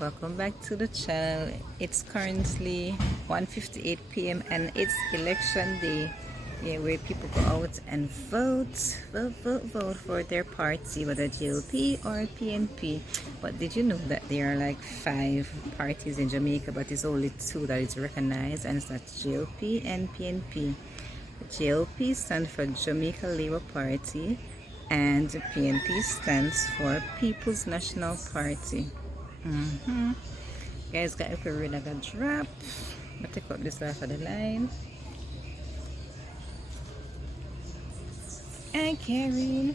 Welcome back to the channel. It's currently 1:58 p.m. and it's election day, where people go out and vote for their party, whether GLP or PNP. But did you know that there are like 5 parties in Jamaica, but it's only 2 that is recognized, and it's not GLP and PNP. GLP stands for Jamaica Labour Party, and PNP stands for People's National Party. Guys, got a career like a drop. I take up this life of the line. And carrying.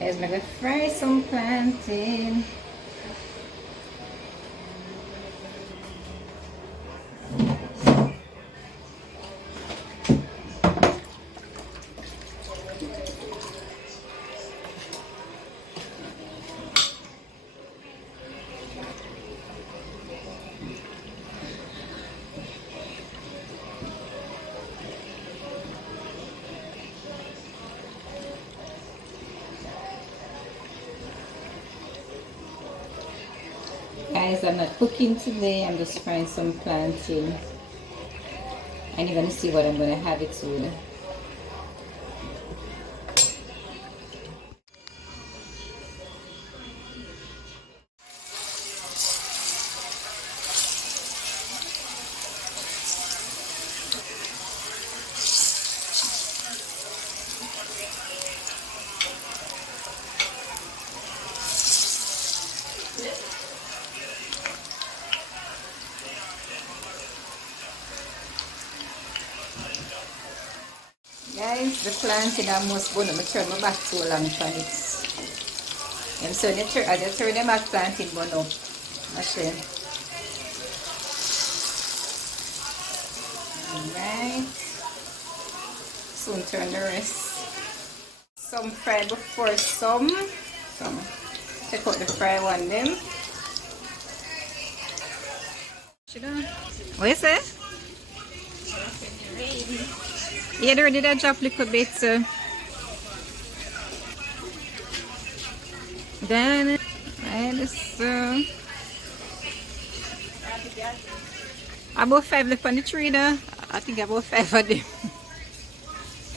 Guys, I'm gonna fry some plantain. Guys, I'm not cooking today, I'm just frying some plantain. And you're gonna see what I'm gonna have it with. Guys, the plantain almost gone. I turn my back too long for it. And so as you turn the back, plantain gone up. Okay. Alright. Soon turn the rest. Some fried before some. Take out the fried one then. What is it? Yeah, they already drop little bits. Then I just about 5 left on the tree there. I think about 5 of them.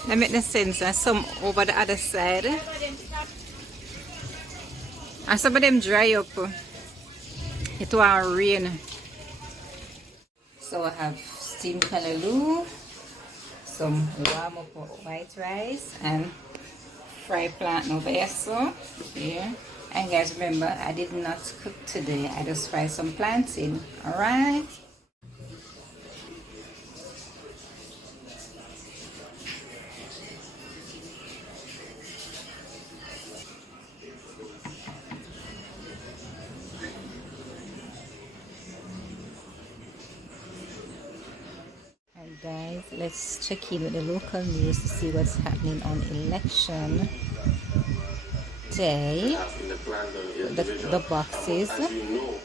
That make no sense. And some over the other side. And some of them dry up. It will rain. So I have steamed callaloo, some warm up white rice, and fried plantain over here. So here. And guys, remember, I did not cook today. I just fried some plantain. Alright. Guys, let's check in with the local news to see what's happening on election day. The boxes. As you know,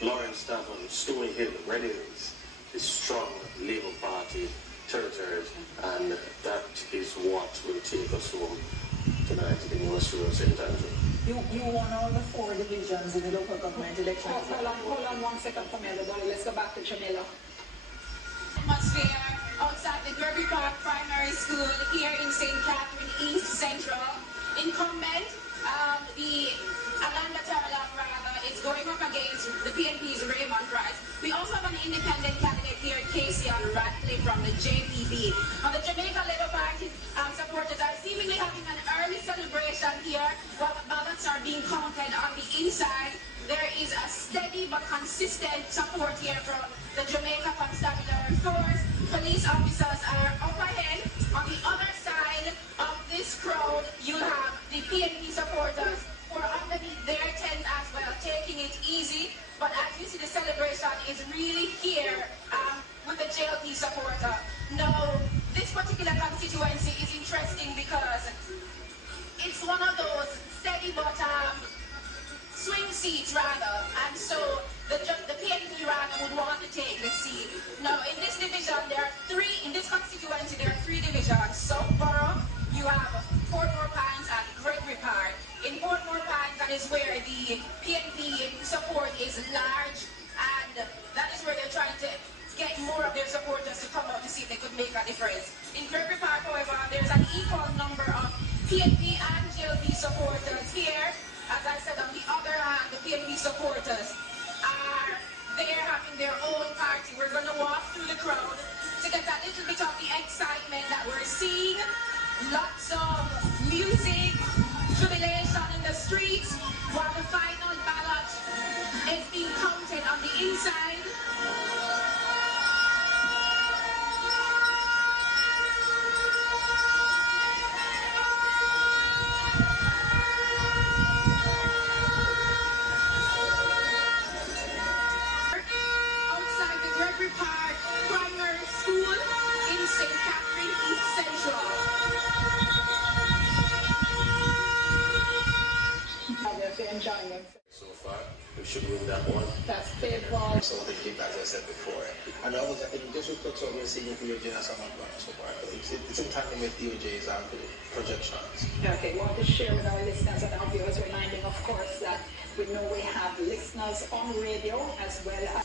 Lawrence Davon, Stony Hill, Reddings is strong Labour Party territory, and that is what will take us home tonight in West Rural St. Andrew. You won all the 4 divisions in the local government election. Hold on 1 second for me, everybody. Let's go back to Jamila. Atmosphere outside the Derby Park Primary School here in St. Catherine East Central. Incumbent, the Alanda Tarlac rather, is going up against the PNP's Raymond Price. We also have an independent candidate here, Casey Radcliffe from the JPB. The Jamaica Labour Party supporters are seemingly having an early celebration here while the ballots are being counted on the inside. There is a steady but consistent support here from the Jamaica Constabulary Force. Police officers are up ahead. On the other side of this crowd, you have the PNP supporters who are underneath their tent as well, taking it easy. But as you see, the celebration is really here with the JLP supporter. Now, this particular constituency is interesting because it's one of those steady but swing seats rather, and so the PNP rather would want to take the seat. Now in this division division, there are three, in this constituency, there are three divisions. Southborough, you have Portmore Pines and Gregory Park. In Portmore Pines, that is where the PNP support is large, and that is where they're trying to get more of their supporters to come out to see if they could make a difference. In Gregory Park, however, there's an equal number of PNP and GLP supporters here. As I said, on the other hand, the PNP supporters are there having their own party. We're going to walk through the crowd to get a little bit of the excitement that we're seeing. Lots of music, jubilation in the streets, while the final ballot is being counted on the inside. Outside the Gregory Park Primary School in St. Catherine East Central. If they're enjoying them. So far, we should win that one. That's favorable. So they keep, as I said before. And also, I think just to touch on, we're seeing DOJ and some advance so far. It's in tandem with DOJ's projections. Okay, we want to share with our listeners and our viewers, reminding, of course, that we know we have listeners on radio as well as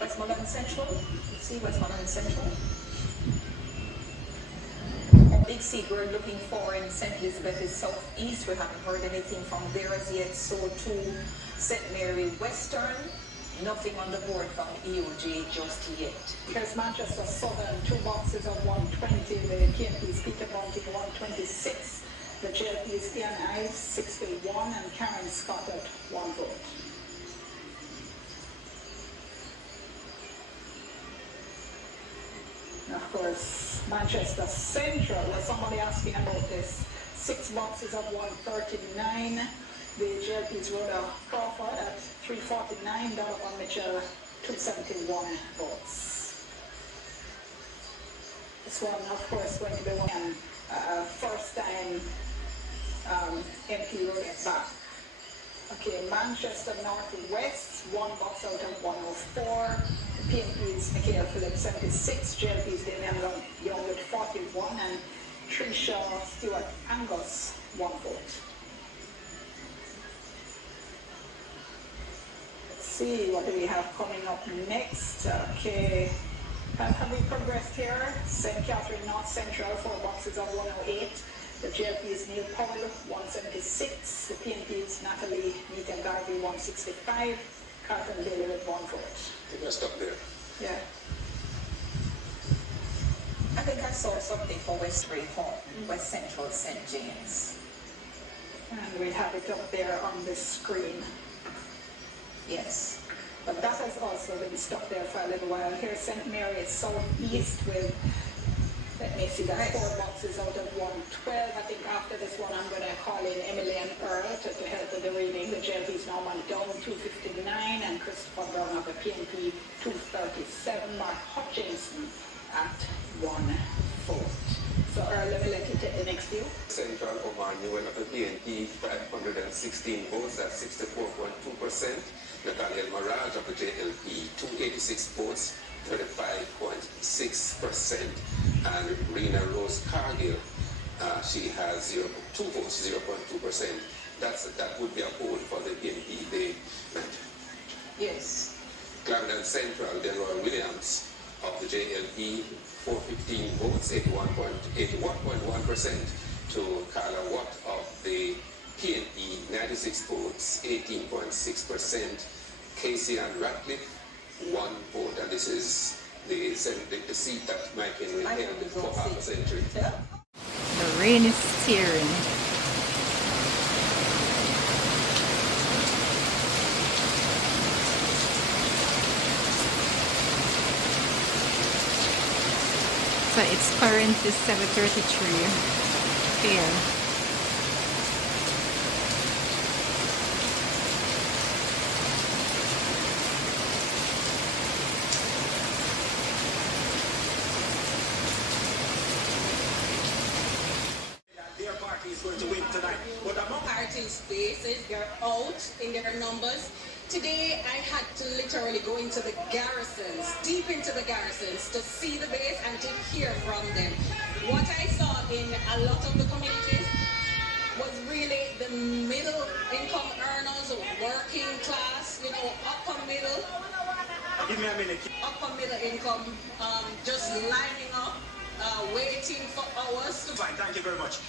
Westmoreland Central. You see Westmoreland Central. Big seat we're looking for in St. Elizabeth is southeast. We haven't heard anything from there as yet. So to St. Mary Western, nothing on the board from EOJ just yet. Here's Manchester Southern, 2 boxes of 120. The PNP's Peter Bunting 126. The JLP's Ian Ives 61 and Karen Scott at 1 vote. And of course, Manchester Central, there's somebody asking about this. 6 boxes of 139. The JLP's Rhoda Crawford at 349. Donovan Mitchell, 271 votes. This one, of course, going to be one first time MP Rhoda back. Okay, Manchester Northwest, 1 box out of 104. The PNP's Michaela Phillips, 76. JLP's Damian Young with 41. And Tricia Stewart Angus, 1 vote. Let's see, what do we have coming up next? Okay, have we progressed here? St. Catherine North Central, 4 boxes of 108. The JLP's Neil Powell, 176. The PNP's Natalie Neaton Garvey, 165. Carlton Bailey with 1 vote. I think I stop there. Yeah. I think I saw something for West Home, West Central St. James. And we have it up there on the screen. Yes. But that has also been stuck there for a little while. Here's St. Mary's Southeast with, let me see, that's 4 boxes out of 112. I think after this one, I'm going to call in Emily and Earl to help with the reading. The JLP's Norman Down, 259, and Christopher Brown of the PNP, 237. Mark Hutchinson at 1 vote. So Earl, let me let you take the next view. Central Oman Newell of the PNP, 516 votes, that's 64.2%. Nathaniel Maraj of the JLP, 286 votes, 35.6%. And Rena Rose Cargill, she has 2 votes, 0.2%. That would be a vote for the PNP. Yes. Clarendon Central, Delroy Williams of the JLP, 415 votes, 81.1%, to Carla Watt of the PNP, 96 votes, 18.6%. Casey and Ratcliffe, 1 vote, and this is the seat that Mike Henry held for half a century. The rain is tearing. So it's currently 7:33 p.m. Their party is going to win tonight. But among Party spaces, they're out in their numbers. Today I had to literally go into the garrisons, deep into the garrisons, to see the base and to hear from them. What I saw in a lot of the communities was really the middle income earners, working class, upper middle. Give me a minute. Upper middle income, just lining up, waiting for hours. Fine, thank you very much.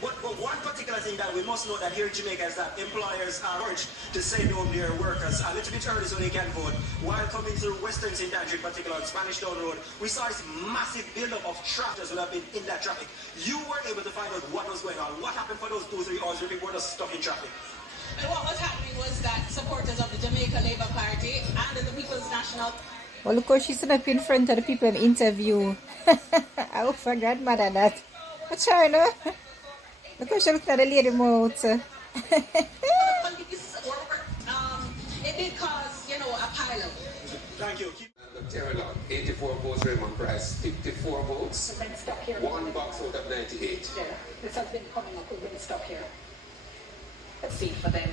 But one particular thing that we must know that here in Jamaica is that employers are urged to send home their workers a little bit early so they can vote. While coming through Western St. Andrew, in particular on Spanish Town Road, we saw this massive buildup of tractors who have been in that traffic. You were able to find out what was going on. What happened for those 2-3 hours where people were just stuck in traffic? And what was happening was that supporters of the Jamaica Labour Party and the People's National. Well, look how she stood up in front of the people in the interview. I hope for grandmother that. What's her, no? Look how she looked at the lady mouth. It did cause, a pileup. Thank you. Terralog, 84 votes. Raymond Price, 54 votes. We've been stuck here. One box out of 98. Yeah, this has been coming up. We've been stuck here. A seat for them.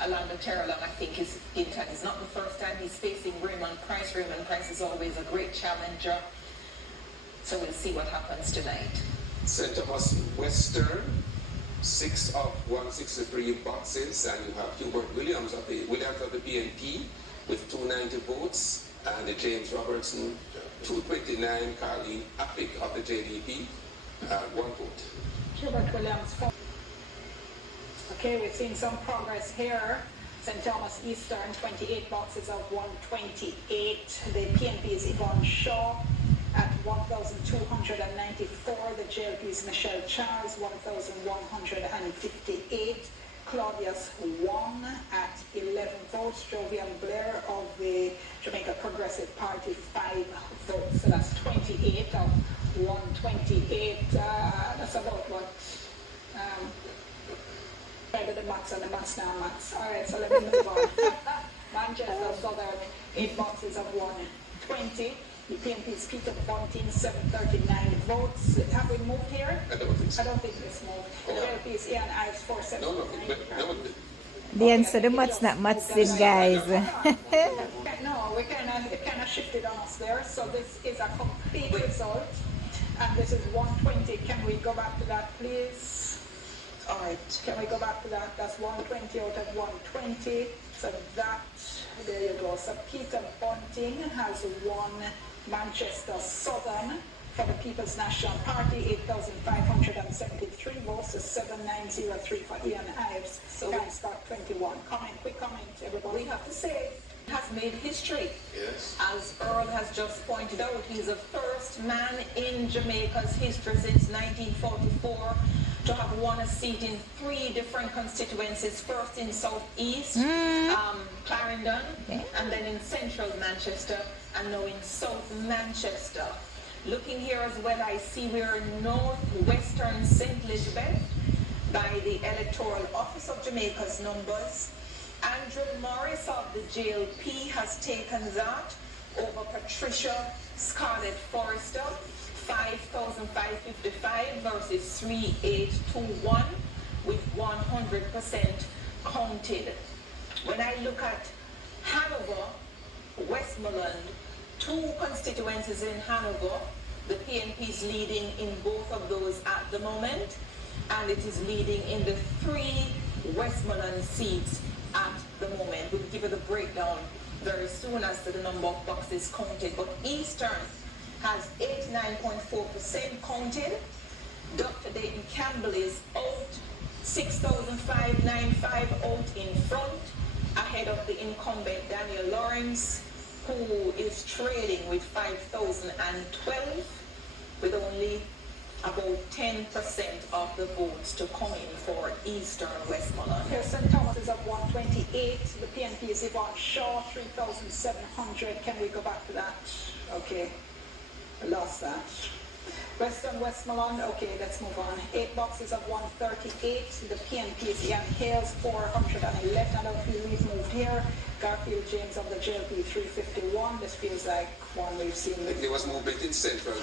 Alanda Terralong, I think, is not the first time he's facing Raymond Price. Raymond Price is always a great challenger. So we'll see what happens tonight. St. Thomas Western, 6 of 163 boxes, and you have Hubert Williams of the PNP with 290 votes, and the James Robertson, 229, Carly Appick of the JDP, 1 vote. Hubert Williams. Okay, we've seen some progress here. St. Thomas Eastern, 28 boxes of 128. The PNP's Yvonne Shaw at 1,294. The JLP's Michelle Charles, 1,158. Claudius Wong at 11 votes. Jovian Blair of the Jamaica Progressive Party, 5 votes. So that's 28 of 128. That's about what... the maths and the maths now maths. Alright, so let me move on. Manchester Southern, 8 boxes of 120. The PNP's Peter Fontaine, 739 votes. Have we moved here? I don't think so. I don't think it's moved. The JLP's Ian Ives, 479. The answer, the maths not mathsing, guys. No, we kind of shifted on us there. So this is a complete result. And this is 120. Can we go back to that, please? All right, can we go back to that? That's 120 out of 120. So that, there you go. So Peter Bunting has won Manchester Southern for the People's National Party, 8,573 votes, so 7,903 for Ian Ives. So we start 21. Quick comment, everybody. We have to say, has made history. Yes. As Earl has just pointed out, he's the first man in Jamaica's history since 1944 to have won a seat in 3 different constituencies, first in Southeast, Clarendon, and then in Central Manchester, and now in South Manchester. Looking here as well, I see we're in northwestern St. Elizabeth by the Electoral Office of Jamaica's numbers. Andrew Morris of the JLP has taken that over Patricia Scarlett Forrester, 5,555 versus 3,821 with 100% counted. When I look at Hanover, Westmoreland, 2 constituencies in Hanover, the PNP is leading in both of those at the moment, and it is leading in the 3 Westmoreland seats at the moment. We'll give you the breakdown very soon as to the number of boxes counted, but Eastern has 89.4% counted. Dr. Dayton Campbell is out, 6,595 out in front, ahead of the incumbent Daniel Lawrence, who is trailing with 5,012, with only about 10% of the votes to come in for Eastern Westmoreland. Here, St. Thomas is at 128. The PNP is Yvonne Shaw, 3,700. Can we go back to that? Okay, I lost that. Western Westmoreland, okay, let's move on. 8 boxes of 138. The PNP is Ian Hales, 411. I don't feel we've moved here. Garfield James of the JLP, 351. This feels like one we've seen. There was movement in Central.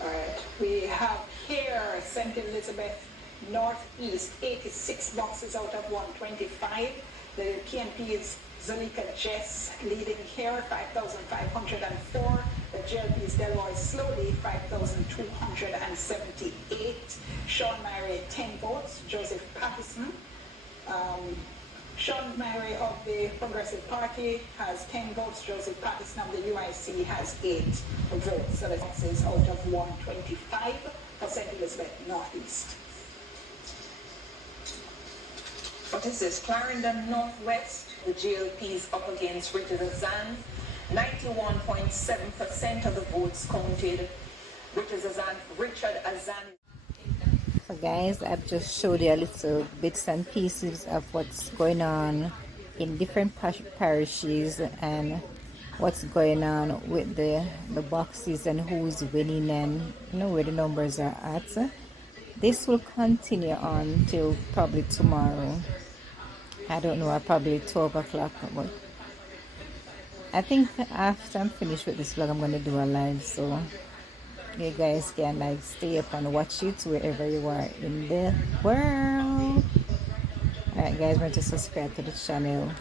All right, we have here St. Elizabeth Northeast, 86 boxes out of 125. The PNP is Zalika Jess leading here, 5,504. The JLP is Delroy Slowly, 5,278. Sean Mary, 10 votes. Joseph Pattison. Sean Mary of the Progressive Party has 10 votes. Joseph Pattison of the UIC has 8 votes. So the boxes out of 125 for St. Elizabeth Northeast. What is this? Clarendon Northwest, the GLP is up against Richard Azan. 91.7% of the votes counted. Richard Azan. So guys, I've just showed you a little bits and pieces of what's going on in different parishes and what's going on with the boxes and who's winning and where the numbers are at. This will continue on till probably tomorrow. I don't know, probably 12 o'clock, but I think after I'm finished with this vlog, I'm going to do a live, so you guys can stay up and watch it wherever you are in the world. Alright guys, remember to subscribe to the channel.